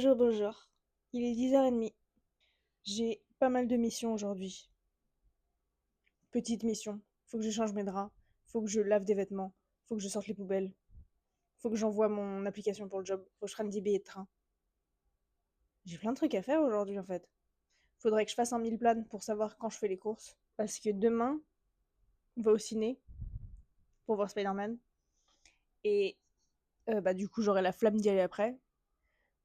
Bonjour, bonjour. Il est 10h30. J'ai pas mal de missions aujourd'hui. Petite mission. Faut que je change mes draps. Faut que je lave des vêtements. Faut que je sorte les poubelles. Faut que j'envoie mon application pour le job. Faut que je prenne 10 billets de train. J'ai plein de trucs à faire aujourd'hui en fait. Faudrait que je fasse un meal plan pour savoir quand je fais les courses. Parce que demain, on va au ciné pour voir Spider-Man. Et bah du coup, j'aurai la flamme d'y aller après.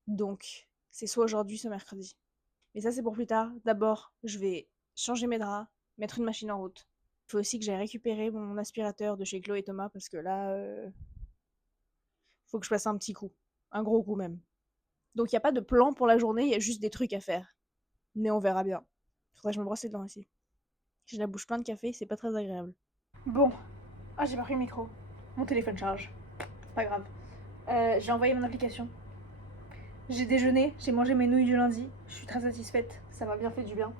Donc, c'est soit aujourd'hui, soit mercredi. Mais ça, c'est pour plus tard. D'abord, je vais changer mes draps, mettre une machine en route. Il faut aussi que j'aille récupérer mon aspirateur de chez Chloé et Thomas parce que là, faut que je fasse un petit coup. Un gros coup même. Donc il n'y a pas de plan pour la journée, il y a juste des trucs à faire. Mais on verra bien. Faudrait que je me brosse les dents ici. J'ai la bouche pleine de café, c'est pas très agréable. Bon. Ah, j'ai pas pris le micro. Mon téléphone charge. Pas grave. J'ai envoyé mon application. J'ai déjeuné, j'ai mangé mes nouilles du lundi. Je suis très satisfaite. Ça m'a bien fait du bien.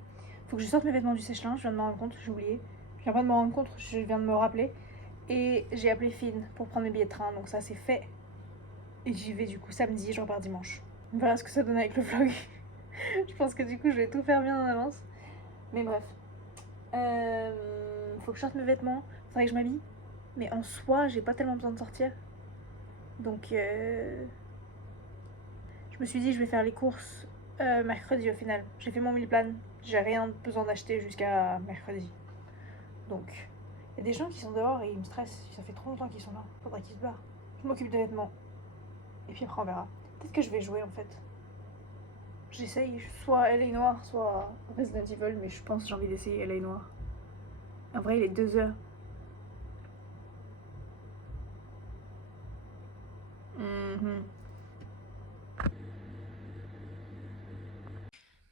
Faut que je sorte mes vêtements du sèche-linge, je viens de m'en rendre compte, j'ai oublié. Je viens pas de m'en rendre compte, je viens de me rappeler. Et j'ai appelé Finn pour prendre mes billets de train, donc ça c'est fait. Et j'y vais du coup samedi, je repars dimanche. On verra ce que ça donne avec le vlog. Je pense que du coup je vais tout faire bien en avance. Mais bref. Faut que je sorte mes vêtements, faudrait que je m'habille. Mais en soi, j'ai pas tellement besoin de sortir. Donc je me suis dit je vais faire les courses mercredi au final. J'ai fait mon meal plan, j'ai rien besoin d'acheter jusqu'à mercredi. Donc il y a des gens qui sont dehors et ils me stressent. Ça fait trop longtemps qu'ils sont là. Faudrait qu'ils se barrent. Je m'occupe des vêtements. Et puis après on verra. Peut-être que je vais jouer en fait. J'essaye soit LA Noire, soit Resident Evil, mais je pense que j'ai envie d'essayer LA Noire. En vrai, il est 2h.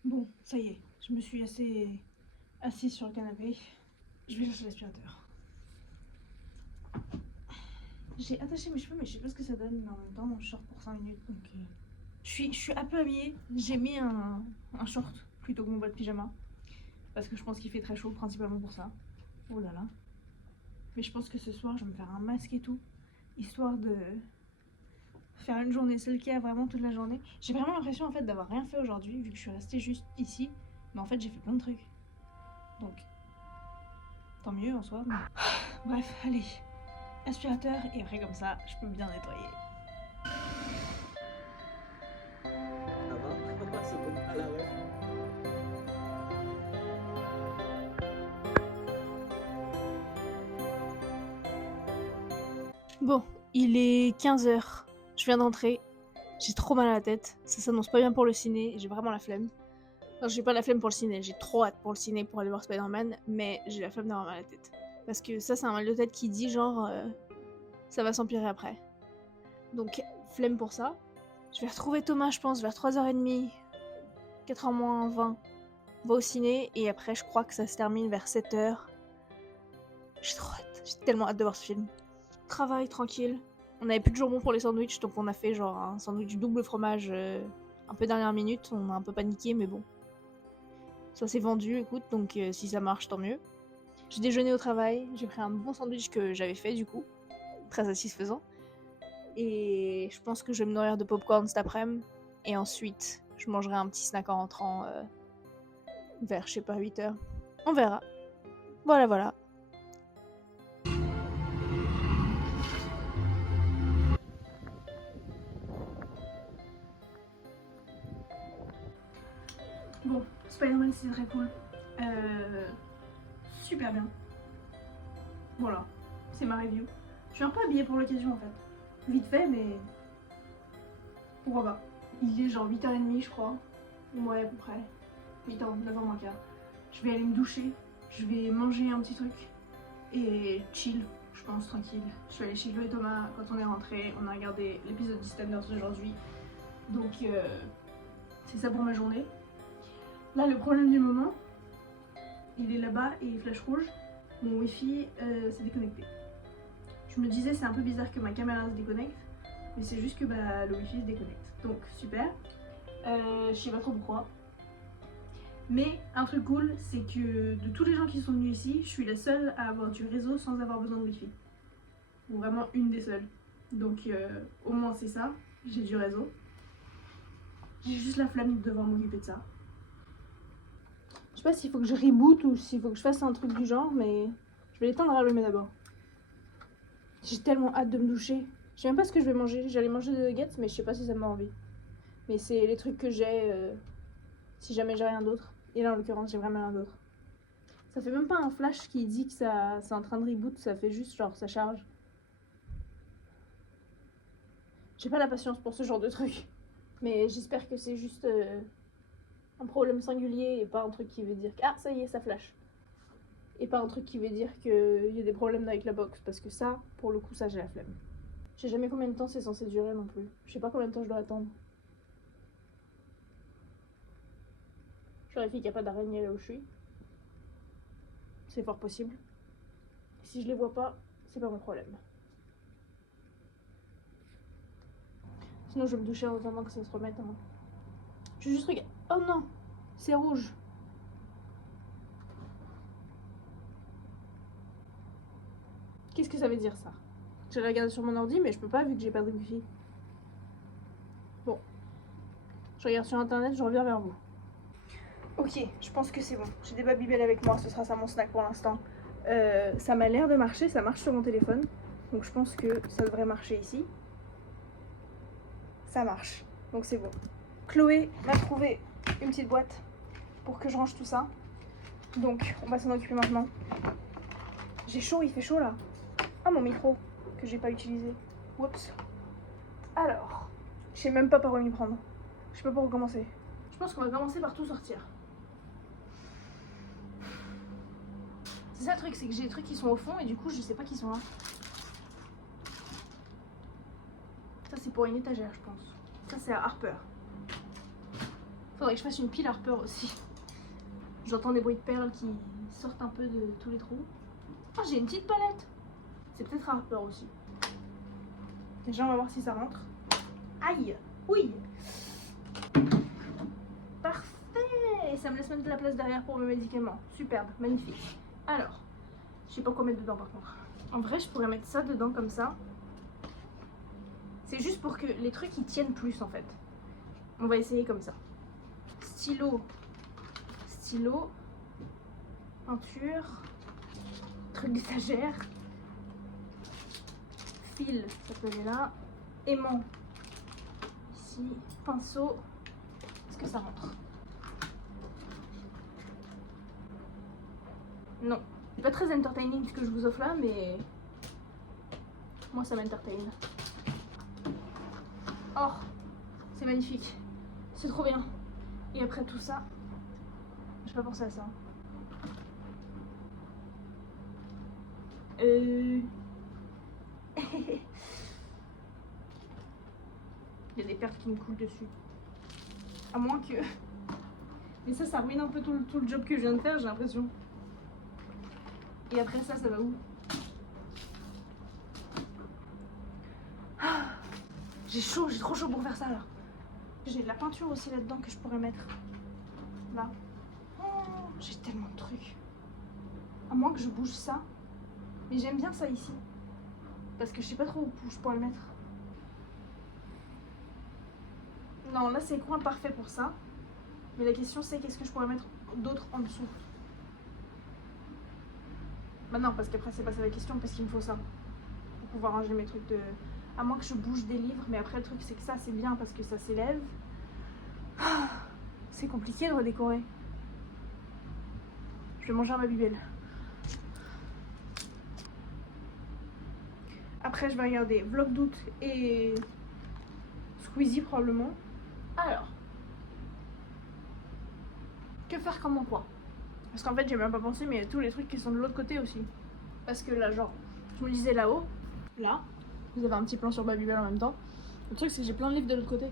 Bon, ça y est, je me suis assez assise sur le canapé. Je vais chercher l'aspirateur. J'ai attaché mes cheveux, mais je sais pas ce que ça donne, mais en même temps, je sors pour 5 minutes, donc je suis un peu habillée. J'ai mis un short plutôt que mon bas de pyjama, parce que je pense qu'il fait très chaud, principalement pour ça. Oh là là. Mais je pense que ce soir, je vais me faire un masque et tout, histoire de faire une journée celle qu'il y a vraiment toute la journée. J'ai vraiment l'impression en fait d'avoir rien fait aujourd'hui, vu que je suis restée juste ici, mais en fait j'ai fait plein de trucs. Donc, tant mieux en soi. Mais... Bref, allez, aspirateur, et après comme ça, je peux bien nettoyer. Ça va? Ça tombe à la ref. Bon, il est 15h. Je viens d'entrer. J'ai trop mal à la tête. Ça s'annonce pas bien pour le ciné. J'ai vraiment la flemme. Non, j'ai pas la flemme pour le ciné. J'ai trop hâte pour le ciné pour aller voir Spider-Man. Mais j'ai la flemme d'avoir mal à la tête. Parce que ça, c'est un mal de tête qui dit genre. Ça va s'empirer après. Donc, flemme pour ça. Je vais retrouver Thomas, je pense, vers 3h30. 4h moins 20. On va au ciné. Et après, je crois que ça se termine vers 7h. J'ai trop hâte. J'ai tellement hâte de voir ce film. Travail tranquille. On avait plus de jambon pour les sandwichs, donc on a fait genre un sandwich double fromage un peu dernière minute. On a un peu paniqué, mais bon. Ça s'est vendu, écoute, donc si ça marche, tant mieux. J'ai déjeuné au travail, j'ai pris un bon sandwich que j'avais fait du coup. Très satisfaisant. Et je pense que je vais me nourrir de popcorn cet après-midi. Et ensuite, je mangerai un petit snack en rentrant vers, je sais pas, 8h. On verra. Voilà, voilà. Bon, Spider-Man c'est très cool. Super bien. Voilà, c'est ma review. Je suis un peu habillée pour l'occasion en fait. Vite fait, mais pourquoi pas. Il est genre 8h30 je crois. Ouais, à peu près. 8h, 9h moins quart. Je vais aller me doucher, je vais manger un petit truc et chill, je pense, tranquille. Je suis allée chez Chloé et Thomas quand on est rentré, on a regardé l'épisode d'EastEnders d'aujourd'hui. Donc c'est ça pour ma journée. Là, le problème du moment, il est là-bas et il flash rouge. Mon wifi s'est déconnecté. Je me disais c'est un peu bizarre que ma caméra se déconnecte, mais c'est juste que bah, le wifi se déconnecte. Donc super. Je sais pas trop pourquoi. Mais un truc cool, c'est que de tous les gens qui sont venus ici, je suis la seule à avoir du réseau sans avoir besoin de wifi. Ou vraiment une des seules. Donc au moins c'est ça, j'ai du réseau. J'ai juste la flemme de devoir m'occuper de ça. Je sais pas s'il faut que je reboot ou s'il faut que je fasse un truc du genre, mais je vais l'éteindre et allumer d'abord. J'ai tellement hâte de me doucher. Je sais même pas ce que je vais manger. J'allais manger des nuggets, mais je sais pas si ça m'a envie. Mais c'est les trucs que j'ai si jamais j'ai rien d'autre. Et là, en l'occurrence, j'ai vraiment rien d'autre. Ça fait même pas un flash qui dit que ça c'est en train de reboot, ça fait juste genre ça charge. J'ai pas la patience pour ce genre de truc. Mais j'espère que c'est juste un problème singulier et pas un truc qui veut dire que ah ça y est ça flash. Et pas un truc qui veut dire qu'il y a des problèmes avec la box, parce que ça, pour le coup, ça j'ai la flemme. Je sais jamais combien de temps c'est censé durer non plus. Je sais pas combien de temps je dois attendre. Je vérifie qu'il n'y a pas d'araignée là où je suis. C'est fort possible. Si je les vois pas, c'est pas mon problème. Sinon je vais me doucher en attendant que ça se remette. Hein. Je vais juste regarder. Oh non, c'est rouge. Qu'est-ce que ça veut dire ça? J'ai regardé sur mon ordi, mais je peux pas vu que j'ai pas de wifi. Bon, je regarde sur internet, je reviens vers vous. Ok, je pense que c'est bon. J'ai des Babybel avec moi, ce sera ça mon snack pour l'instant. Ça m'a l'air de marcher, ça marche sur mon téléphone. Donc je pense que ça devrait marcher ici. Ça marche, donc c'est bon. Chloé m'a trouvé une petite boîte pour que je range tout ça. Donc on va s'en occuper maintenant. J'ai chaud, il fait chaud là. Ah mon micro, que j'ai pas utilisé. Oups. Alors, je sais même pas par où m'y prendre. Je sais pas par où commencer. Je pense qu'on va commencer par tout sortir. C'est ça le truc, c'est que j'ai des trucs qui sont au fond et du coup je sais pas qui sont là. Ça c'est pour une étagère je pense. Ça c'est à Harper. Faudrait que je fasse une pile Harper aussi. J'entends des bruits de perles qui sortent un peu de tous les trous. Ah j'ai une petite palette. C'est peut-être à Harper aussi. Déjà on va voir si ça rentre. Aïe. Oui. Parfait. Ça me laisse même de la place derrière pour mes médicaments. Superbe, magnifique. Alors, je sais pas quoi mettre dedans par contre. En vrai, je pourrais mettre ça dedans comme ça. C'est juste pour que les trucs ils tiennent plus en fait. On va essayer comme ça. Stylo, stylo, peinture, truc d'étagère, fil, ça peut aller là, aimant, ici, pinceau. Est-ce que ça rentre? Non, c'est pas très entertaining ce que je vous offre là, mais moi ça m'entertain. Oh, c'est magnifique, c'est trop bien. Et après tout ça, j'ai pas pensé à ça. Il y a des perles qui me coulent dessus. À moins que... Mais ça ruine un peu tout le job que je viens de faire, j'ai l'impression. Et après ça va où? Ah, j'ai chaud, j'ai trop chaud pour faire ça là. J'ai de la peinture aussi là-dedans que je pourrais mettre. Là. Oh, j'ai tellement de trucs. À moins que je bouge ça. Mais j'aime bien ça ici. Parce que je sais pas trop où je pourrais le mettre. Non, là c'est le coin parfait pour ça. Mais la question c'est qu'est-ce que je pourrais mettre d'autre en dessous. Bah non, parce qu'après c'est pas ça la question, parce qu'il me faut ça. Pour pouvoir ranger mes trucs de... À moins que je bouge des livres, mais après le truc c'est que ça c'est bien parce que ça s'élève. Ah, c'est compliqué de redécorer. Je vais manger un Babybel. Après je vais regarder Vlog d'août et Squeezie probablement. Alors, que faire comme emploi? Parce qu'en fait j'ai même pas pensé, mais il y a tous les trucs qui sont de l'autre côté aussi. Parce que là genre, je me disais là-haut, là, vous avez un petit plan sur Babybel en même temps. Le truc c'est que j'ai plein de livres de l'autre côté.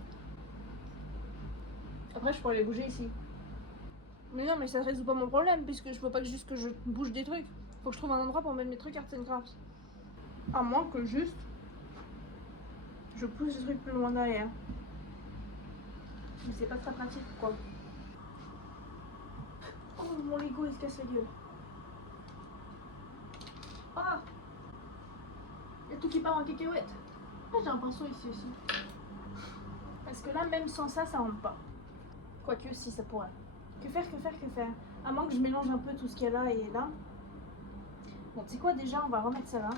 Après je pourrais les bouger ici. Mais non, mais ça résout pas mon problème, puisque je peux pas juste que je bouge des trucs. Faut que je trouve un endroit pour mettre mes trucs Arts and Crafts. À moins que juste je pousse les trucs plus loin derrière. Mais c'est pas très pratique quoi. Oh mon Lego il se casse la gueule. Ah, il y a tout qui part en cacahuète. Ah, j'ai un pinceau ici aussi. Parce que là, même sans ça, ça rentre pas. Quoique, si, ça pourrait. Que faire? À moins que je mélange un peu tout ce qu'il y a là et là. Bon, tu sais quoi, déjà, on va remettre ça là.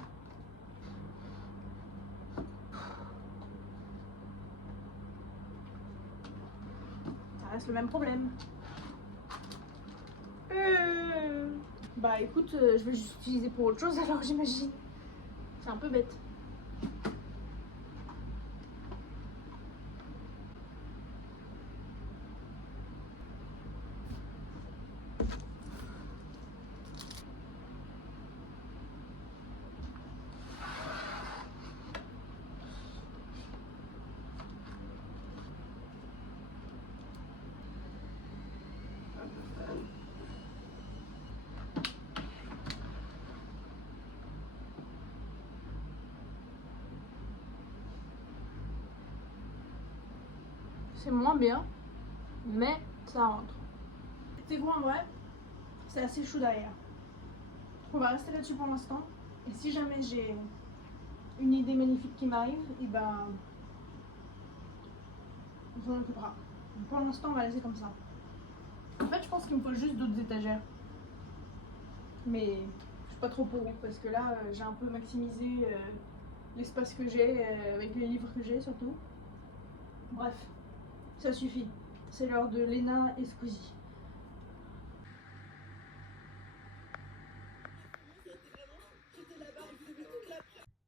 Ça reste le même problème. Bah écoute, je vais juste utiliser pour autre chose alors, j'imagine. C'est un peu bête. C'est moins bien, mais ça rentre. C'est quoi en vrai? C'est assez chaud derrière. On va rester là-dessus pour l'instant. Et si jamais j'ai une idée magnifique qui m'arrive, et ben on s'en occupera. Pour l'instant, on va laisser comme ça. En fait, je pense qu'il me faut juste d'autres étagères. Mais je suis pas trop pour, parce que là, j'ai un peu maximisé l'espace que j'ai, avec les livres que j'ai surtout. Bref, ça suffit. C'est l'heure de Léna et Squeezie.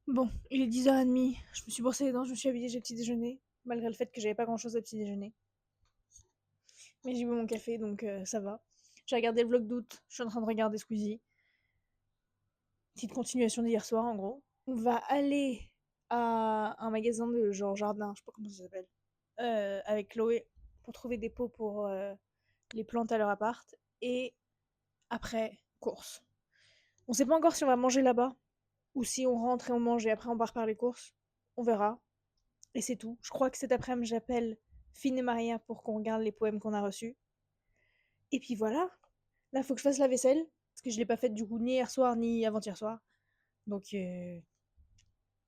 Bon, il est 10h30, je me suis brossé les dents, je me suis habillée, j'ai petit déjeuner, malgré le fait que j'avais pas grand chose à petit déjeuner. Mais j'ai bu mon café, donc ça va. J'ai regardé le vlog d'août, je suis en train de regarder Squeezie. Petite continuation d'hier soir en gros. On va aller à un magasin de genre jardin, je sais pas comment ça s'appelle, avec Chloé pour trouver des pots pour les plantes à leur appart. Et après, course. On sait pas encore si on va manger là-bas ou si on rentre et on mange et après on part par les courses. On verra. Et c'est tout. Je crois que cet après-midi, j'appelle Finn et Maria pour qu'on regarde les poèmes qu'on a reçus. Et puis voilà. Là, faut que je fasse la vaisselle. Parce que je l'ai pas faite du coup ni hier soir ni avant-hier soir. Donc,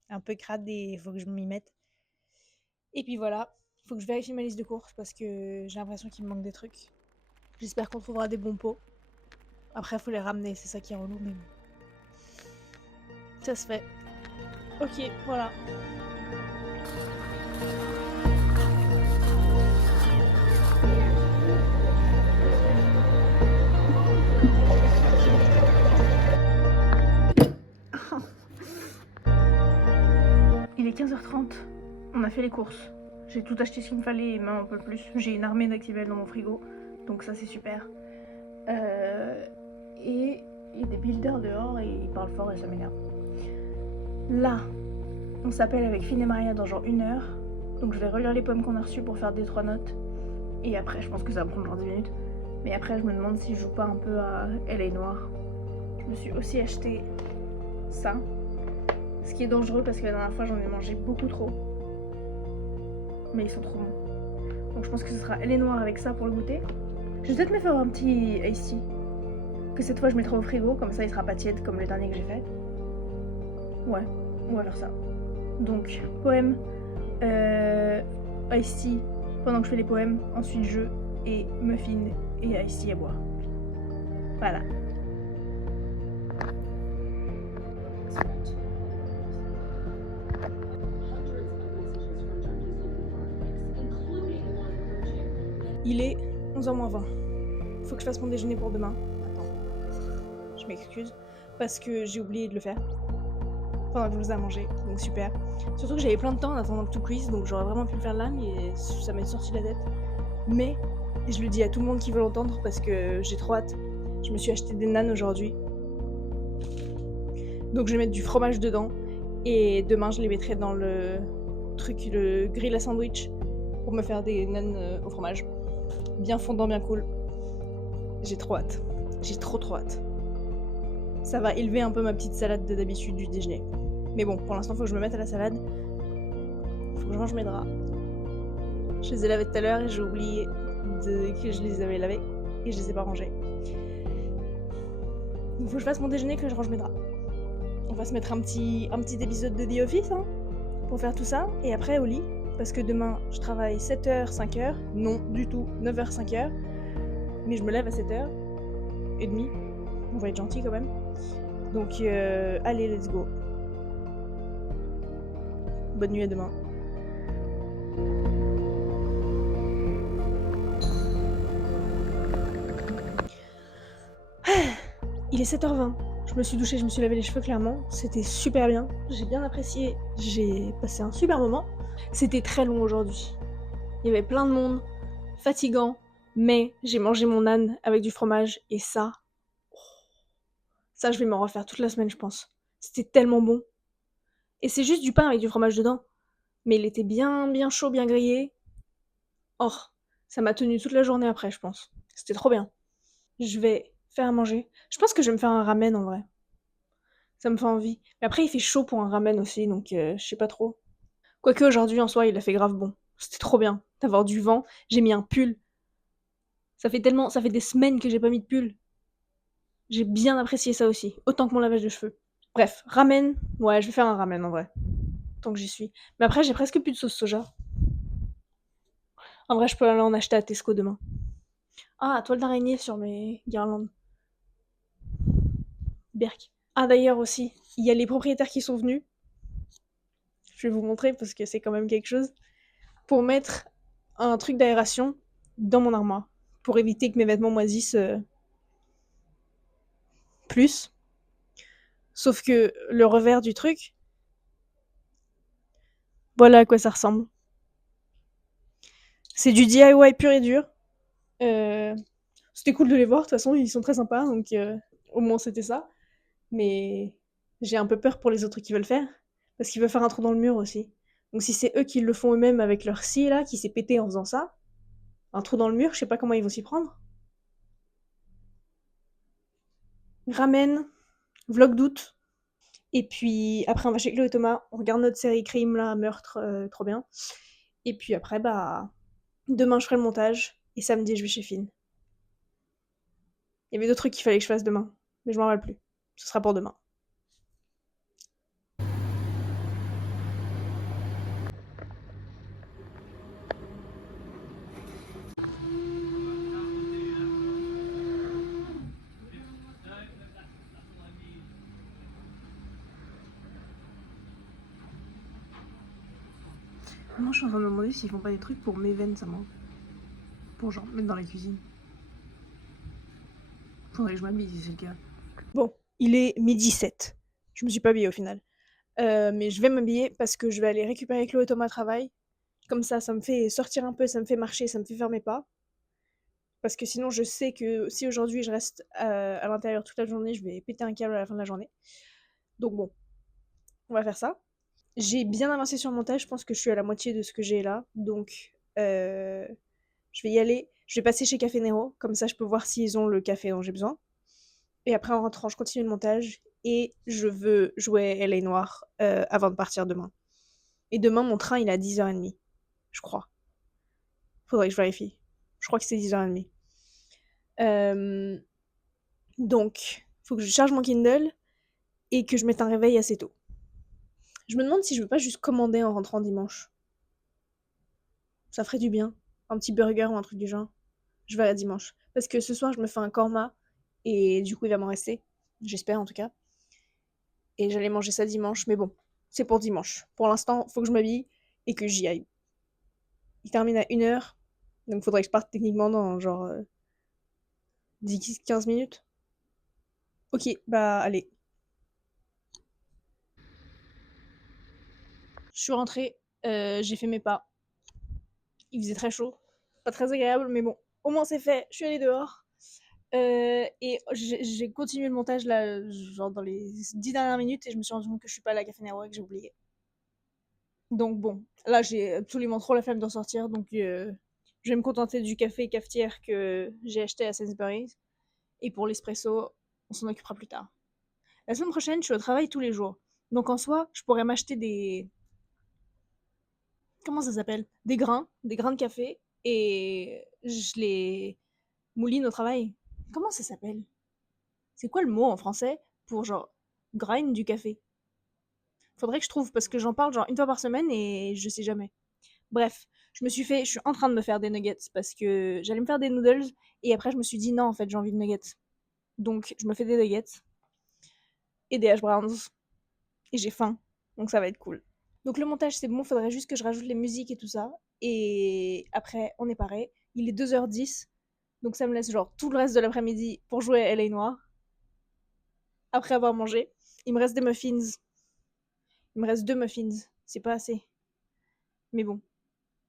un peu crade et il faut que je m'y mette. Et puis voilà. Faut que je vérifie ma liste de courses parce que j'ai l'impression qu'il me manque des trucs. J'espère qu'on trouvera des bons pots. Après, faut les ramener. C'est ça qui est relou, mais bon. Ça se fait. Ok, voilà. Il est 15h30, on a fait les courses. J'ai tout acheté ce qu'il me fallait et même un peu plus. J'ai une armée d'Activelle dans mon frigo, donc ça c'est super. Et il y a des builders dehors et ils parlent fort et ça m'énerve. Là, on s'appelle avec Finn et Maria dans genre 1 heure. Donc je vais relire les poèmes qu'on a reçus pour faire 2-3 notes. Et après, je pense que ça va prendre genre 10 minutes. Mais après, je me demande si je joue pas un peu à LA Noire. Je me suis aussi acheté ça. Ce qui est dangereux parce que la dernière fois, j'en ai mangé beaucoup trop. Mais ils sont trop bons. Donc je pense que ce sera LA Noire avec ça pour le goûter. Je vais peut-être me faire un petit iced tea. Que cette fois, je mettrai au frigo. Comme ça, il sera pas tiède comme le dernier que j'ai fait. Ouais, on va faire ça. Donc, poème, iced tea pendant que je fais les poèmes. Ensuite, jeu et muffin et iced tea à boire. Voilà. Il est 11h-20. Faut que je fasse mon déjeuner pour demain. Attends. Je m'excuse. Parce que j'ai oublié de le faire. Pendant que je vous ai mangé. Donc super. Surtout que j'avais plein de temps en attendant que tout cuise. Donc j'aurais vraiment pu le faire là. Mais ça m'est sorti de la tête. Mais je le dis à tout le monde qui veut l'entendre. Parce que j'ai trop hâte. Je me suis acheté des nanes aujourd'hui. Donc je vais mettre du fromage dedans. Et demain je les mettrai dans le truc, le grill à sandwich. Pour me faire des nanes au fromage. Bien fondant, bien cool. J'ai trop hâte. J'ai trop hâte. Ça va élever un peu ma petite salade de d'habitude du déjeuner. Mais bon, pour l'instant, faut que je me mette à la salade. Faut que je range mes draps. Je les ai lavés tout à l'heure et j'ai oublié que je les avais lavés. Et je les ai pas rangés. Donc faut que je fasse mon déjeuner, que je range mes draps. On va se mettre un petit épisode de The Office, hein, pour faire tout ça. Et après, au lit. parce que demain, je travaille 7h, 5h. Non, du tout, 9h, 5h. Mais je me lève à 7h30. On va être gentil quand même. Donc, allez, let's go. Bonne nuit, à demain. Il est 7h20. Je me suis douchée, je me suis lavé les cheveux clairement. C'était super bien. J'ai bien apprécié. J'ai passé un super moment. C'était très long aujourd'hui. Il y avait plein de monde, fatigant, mais j'ai mangé mon âne avec du fromage et ça, je vais m'en refaire toute la semaine, je pense. C'était tellement bon. Et c'est juste du pain avec du fromage dedans. Mais il était bien, bien chaud, bien grillé. Oh, ça m'a tenu toute la journée après, je pense. C'était trop bien. Je vais faire à manger. Je pense que je vais me faire un ramen en vrai. Ça me fait envie. Mais après, il fait chaud pour un ramen aussi, donc je sais pas trop. Quoique aujourd'hui, en soi, il a fait grave bon. C'était trop bien d'avoir du vent. J'ai mis un pull. Ça fait des semaines que j'ai pas mis de pull. J'ai bien apprécié ça aussi, autant que mon lavage de cheveux. Bref, ramen. Ouais, je vais faire un ramen en vrai, tant que j'y suis. Mais après, j'ai presque plus de sauce soja. En vrai, je peux aller en acheter à Tesco demain. Ah, toile d'araignée sur mes guirlandes. Berk. Ah, d'ailleurs aussi, il y a les propriétaires qui sont venus. Je vais vous montrer parce que c'est quand même quelque chose. Pour mettre un truc d'aération dans mon armoire. Pour éviter que mes vêtements moisissent plus. Sauf que le revers du truc, voilà à quoi ça ressemble. C'est du DIY pur et dur. Euh, C'était cool de les voir, de toute façon, ils sont très sympas, donc au moins c'était ça. Mais j'ai un peu peur pour les autres qui veulent faire, parce qu'ils veulent faire un trou dans le mur aussi. Donc si c'est eux qui le font eux-mêmes avec leur scie là, qui s'est pété en faisant ça, un trou dans le mur, je sais pas comment ils vont s'y prendre. Ramen, vlog d'août, et puis après on va chez Chloé et Thomas, on regarde notre série crime là, meurtre, trop bien. Et puis après, bah, demain je ferai le montage, et samedi je vais chez Finn. Il y avait d'autres trucs qu'il fallait que je fasse demain, mais je m'en rappelle plus. Ce sera pour demain. Moi, je suis en train de me demander s'ils font pas des trucs pour mes veines, ça manque. Pour genre mettre dans la cuisine. Faudrait que je m'habille si c'est le cas. Bon, il est midi 7. Je me suis pas habillée au final. Mais je vais m'habiller parce que je vais aller récupérer Chloé et Thomas au travail. Comme ça me fait sortir un peu, ça me fait marcher, ça me fait faire mes pas. Parce que sinon, je sais que si aujourd'hui je reste à l'intérieur toute la journée, je vais péter un câble à la fin de la journée. Donc bon, on va faire ça. J'ai bien avancé sur le montage, je pense que je suis à la moitié de ce que j'ai là. Donc, je vais y aller. Je vais passer chez Café Nero, comme ça je peux voir s'ils ont le café dont j'ai besoin. Et après, en rentrant, je continue le montage. Et je veux jouer LA Noire avant de partir demain. Et demain, mon train, il est à 10h30, je crois. Faudrait que je vérifie. Je crois que c'est 10h30. Euh, donc, faut que je charge mon Kindle et que je mette un réveil assez tôt. Je me demande si je veux pas juste commander en rentrant dimanche. Ça ferait du bien. Un petit burger ou un truc du genre. Je verrai dimanche. Parce que ce soir, je me fais un korma et du coup, il va m'en rester. J'espère en tout cas. Et j'allais manger ça dimanche, mais bon, c'est pour dimanche. Pour l'instant, faut que je m'habille et que j'y aille. Il termine à 1h, donc faudrait que je parte techniquement dans genre 10-15 minutes. Ok, bah allez. Je suis rentrée, j'ai fait mes pas. Il faisait très chaud. Pas très agréable, mais bon, au moins c'est fait. Je suis allée dehors. Et j'ai continué le montage là, genre dans les 10 dernières minutes, et je me suis rendu compte que je suis pas à la Café Nero et que j'ai oublié. Donc bon, là j'ai absolument trop la flemme d'en sortir, donc je vais me contenter du café cafetière que j'ai acheté à Sainsbury's. Et pour l'espresso, on s'en occupera plus tard. La semaine prochaine, je suis au travail tous les jours. Donc en soi, je pourrais m'acheter des... Comment ça s'appelle? Des grains de café, et je les mouline au travail. Comment ça s'appelle? C'est quoi le mot en français pour genre grind du café? Faudrait que je trouve parce que j'en parle genre une fois par semaine et je sais jamais. Bref, je suis en train de me faire des nuggets parce que j'allais me faire des noodles et après je me suis dit non, en fait, j'ai envie de nuggets. Donc je me fais des nuggets et des hash browns et j'ai faim. Donc ça va être cool. Donc le montage, c'est bon, faudrait juste que je rajoute les musiques et tout ça. Et après, on est paré. Il est 2h10. Donc ça me laisse genre tout le reste de l'après-midi pour jouer à LA Noire. Après avoir mangé. Il me reste des muffins. Il me reste 2 muffins. C'est pas assez. Mais bon.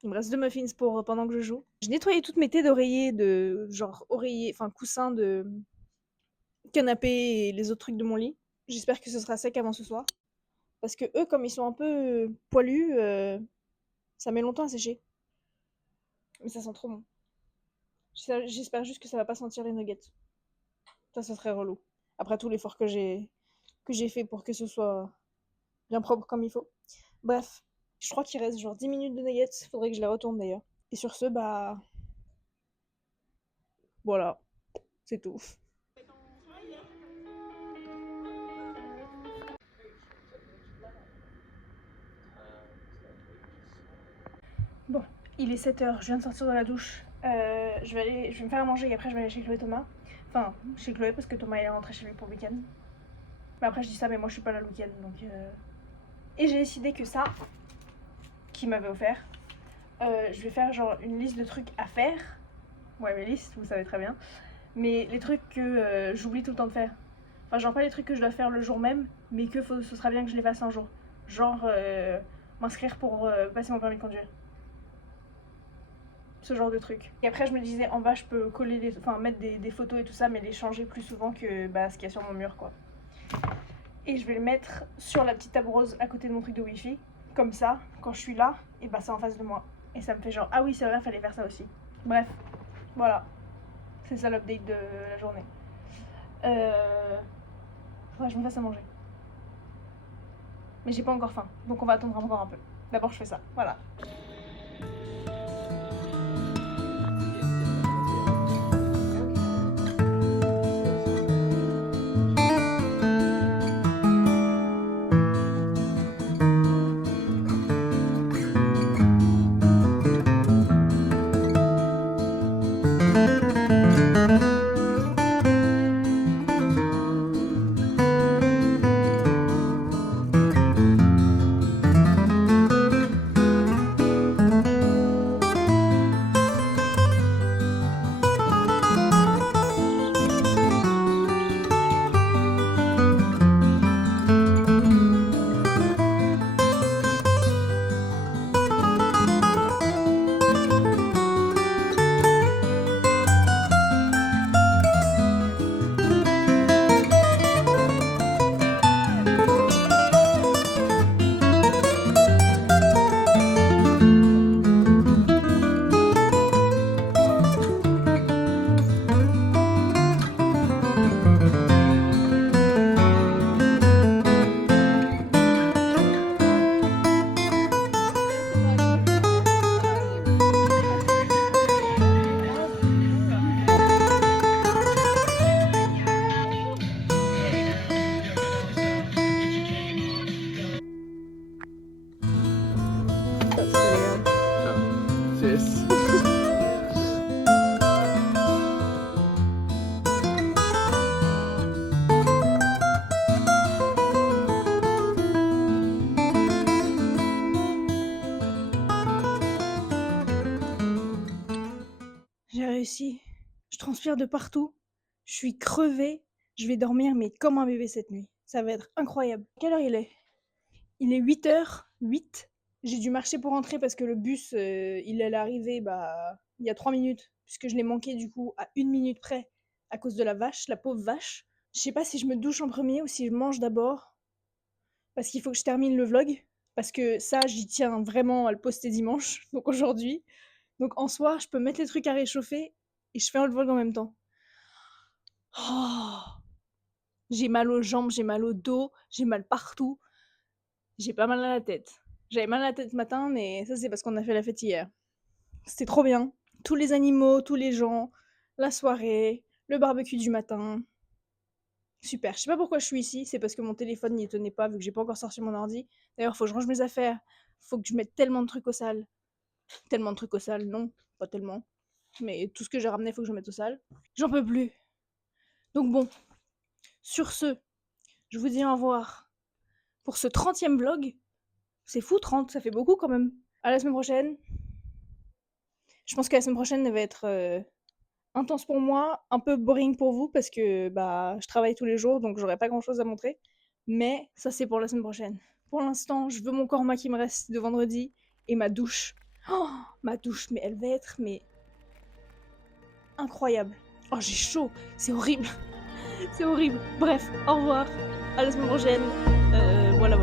Il me reste 2 muffins pour pendant que je joue. J'ai nettoyé toutes mes têtes d'oreiller, de genre oreiller, enfin coussins de canapé et les autres trucs de mon lit. J'espère que ce sera sec avant ce soir. Parce que eux, comme ils sont un peu poilus, ça met longtemps à sécher. Mais ça sent trop bon. J'espère juste que ça va pas sentir les nuggets. Ça serait relou. Après tout l'effort que j'ai fait pour que ce soit bien propre comme il faut. Bref, je crois qu'il reste genre 10 minutes de nuggets. Faudrait que je les retourne d'ailleurs. Et sur ce, bah voilà, c'est tout. Bon, il est 7h, je viens de sortir de la douche. Je vais me faire à manger et après je vais aller chez Chloé et Thomas. Enfin, chez Chloé parce que Thomas est rentré chez lui pour le week-end. Mais après je dis ça, mais moi je suis pas là le week-end donc. Et j'ai décidé que ça, qu'il m'avait offert, je vais faire genre une liste de trucs à faire. Ouais, mes listes, vous savez très bien. Mais les trucs que j'oublie tout le temps de faire. Enfin, genre pas les trucs que je dois faire le jour même, mais ce sera bien que je les fasse un jour. Genre m'inscrire pour passer mon permis de conduire. Ce genre de truc. Et après, je me disais, en bas, je peux mettre des photos et tout ça, mais les changer plus souvent que ce qu'il y a sur mon mur, quoi. Et je vais le mettre sur la petite table rose à côté de mon truc de wifi. Comme ça, quand je suis là, et c'est en face de moi. Et ça me fait genre, ah oui, c'est vrai, fallait faire ça aussi. Bref, voilà. C'est ça l'update de la journée. Faudrait que je me fasse à manger. Mais j'ai pas encore faim, donc on va attendre encore un peu. D'abord, je fais ça, voilà. Yes. J'ai réussi. Je transpire de partout. Je suis crevée. Je vais dormir, mais comme un bébé cette nuit. Ça va être incroyable. Quelle heure il est? Il est 8h08. J'ai dû marcher pour rentrer parce que le bus, il allait arriver il y a 3 minutes. Puisque je l'ai manqué du coup à 1 minute près à cause de la vache, la pauvre vache. Je sais pas si je me douche en premier ou si je mange d'abord. Parce qu'il faut que je termine le vlog. Parce que ça, j'y tiens vraiment à le poster dimanche, donc aujourd'hui. Donc en soi, je peux mettre les trucs à réchauffer et je fais le vlog en même temps. Oh, j'ai mal aux jambes, j'ai mal au dos, j'ai mal partout. J'ai pas mal à la tête. J'avais mal à la tête ce matin, mais ça c'est parce qu'on a fait la fête hier. C'était trop bien. Tous les animaux, tous les gens, la soirée, le barbecue du matin. Super. Je sais pas pourquoi je suis ici, c'est parce que mon téléphone n'y tenait pas vu que j'ai pas encore sorti mon ordi. D'ailleurs, faut que je range mes affaires. Faut que je mette tellement de trucs au sale. Tellement de trucs au sale, non, pas tellement. Mais tout ce que j'ai ramené, faut que je mette au sale. J'en peux plus. Donc bon, sur ce, je vous dis au revoir pour ce 30e vlog. C'est fou, 30, ça fait beaucoup quand même. À la semaine prochaine. Je pense que la semaine prochaine elle va être intense pour moi, un peu boring pour vous parce que bah je travaille tous les jours donc j'aurai pas grand chose à montrer. Mais ça c'est pour la semaine prochaine. Pour l'instant, je veux mon korma qui me reste de vendredi et ma douche. Oh, ma douche, mais elle va être incroyable. Oh, j'ai chaud, c'est horrible. C'est horrible. Bref, au revoir. À la semaine prochaine. Voilà.